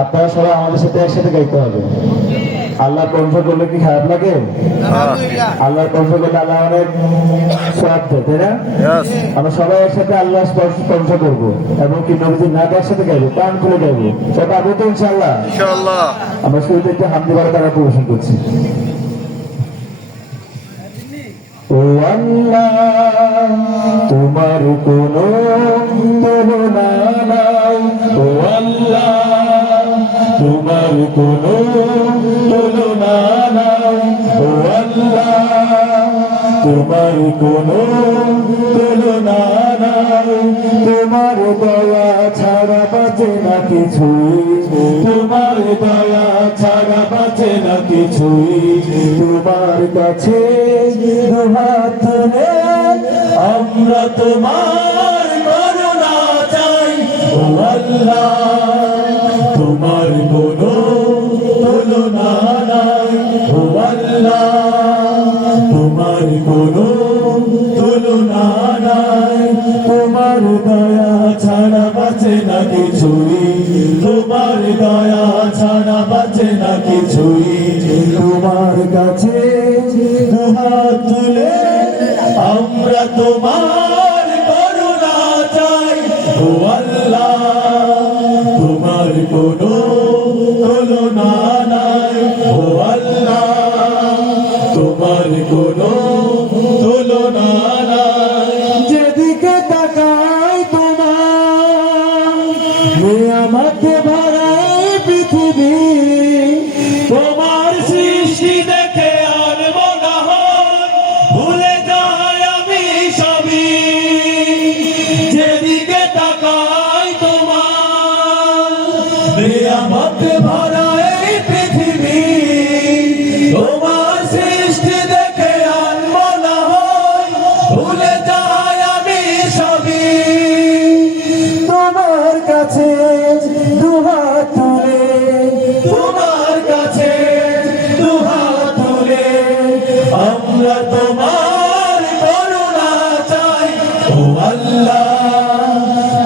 আপনারা সবাই আমাদের সাথে একসাথে গাইতে হবে। আল্লাহর প্রশংসা করলে কি খারাপ লাগে? আল্লাহর প্রশংসা করলে আল্লাহ অনেক সওয়াব দেয়, তাই না? আমরা সবাই একসাথে আল্লাহর প্রশংসা করবো এবং কি নবীজির নাচ একসাথে গাইবো, প্রাণ খুলে গাইবো। সবাই পারবো তো ইনশাআল্লাহ? আমরা শুরুতে একটু হামদি বারা তারা পরিবেশন করছি। ও আল্লাহ তোমার কোনো তুলনা নাই, ও আল্লাহ তোমার কোনো তুলনা নাই, ও আল্লাহ তোমার কোনো তুলনা নাই। তোমার দয়া ছাড়া বাঁচে না কিছুই, তোমার দয়া ছাড়া বাঁচে না কিছুই। তোমার কাছে দুহাত তুলে আমরা তোমার করুণা চাই, ও আল্লাহ তোমার কোনো তুলনা নাই, ও আল্লাহ তোমার কোনো তুলনা নাই। তোমার দয়া ছাড়া বাঁচে না কিছুই, তোমার দয়া ছাড়া বাঁচে না কিছুই। তোমার কাছে দুহাত তুলে আমরা তোমার করুণা চাই, ও আল্লাহ তোমার কোনো তুলনা নাই, ও আল্লাহ তোমার কোনো তুলনা নাই। যেদিকে তাকাই তোমার আমাকে ভরাই পৃথিবী, তোমার সৃষ্টি দেখে আর মনে হয় ভুলে যায় আমি সবই। যেদিকে তাকাই তোমার আমাকে ভরাই পৃথিবী, তোমার সৃষ্টি দেখে আর মনে হয় ভুলে যায় আমি সবই। তোমার কাছে দুহাত তুলে, তোমার কাছে দুহাত তুলে আমরা তোমার করুণা চাই, ও আল্লাহ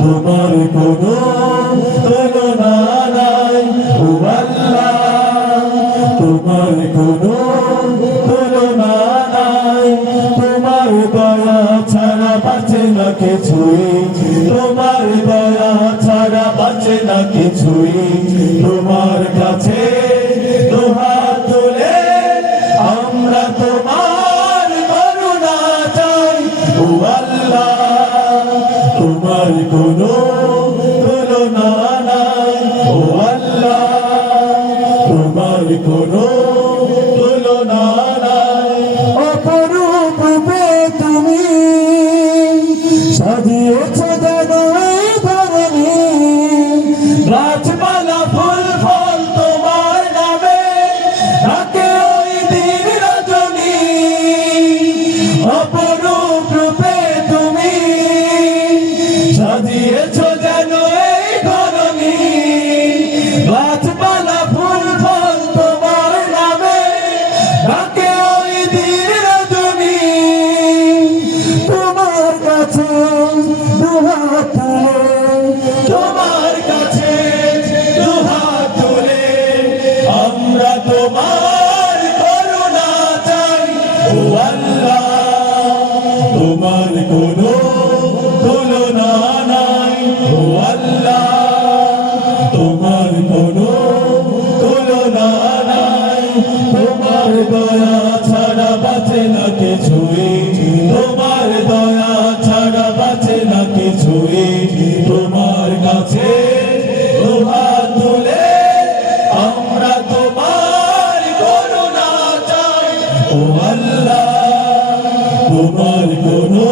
তোমার কোনো তুলনা নাই, ও আল্লাহ তোমার কোনো তুলনা নাই। তোমার দয়া ছাড়া বাঁচে না কিছুই, তোমার দয়া ছাড়া বাঁচে না কিছুই। তোমার কাছে দুহাত তুলে আমরা তোমার করুণা চাই, ও আল্লাহ তোমার কোনো তুলনা নাই, ও আল্লাহ তোমার কোনো তুলনা নাই। অপরূপ রূপে তুমি সাজিয়েছ ধরণী, গাছপালা ফুল ফল তোমার নামে থাকে ওই দিন রজনী। অপরূপ রূপে তুমি সাজিয়েছ যেন এই ধরণী, গাছপালা ফুল ফল তোমার নামে থাকে ওই দিন রজনী। তোমার কাছে দুহাত তুলে, তোমার কাছে দুহাত তুলে আমরা তোমার করুণা চাই, ও আল্লাহ তোমার কোনো তুলনা নাই, ও আল্লাহ তোমার কোনো তুলনা নাই। তোমার দয়া ছাড়া বাঁচে না কিছুই, তোমার দয়া ছাড়া বাঁচে না কিছুই। তোমার কাছে দুহাত তুলে আমরা তোমার করুণা চাই, ও আল্লাহ তোমার কোনো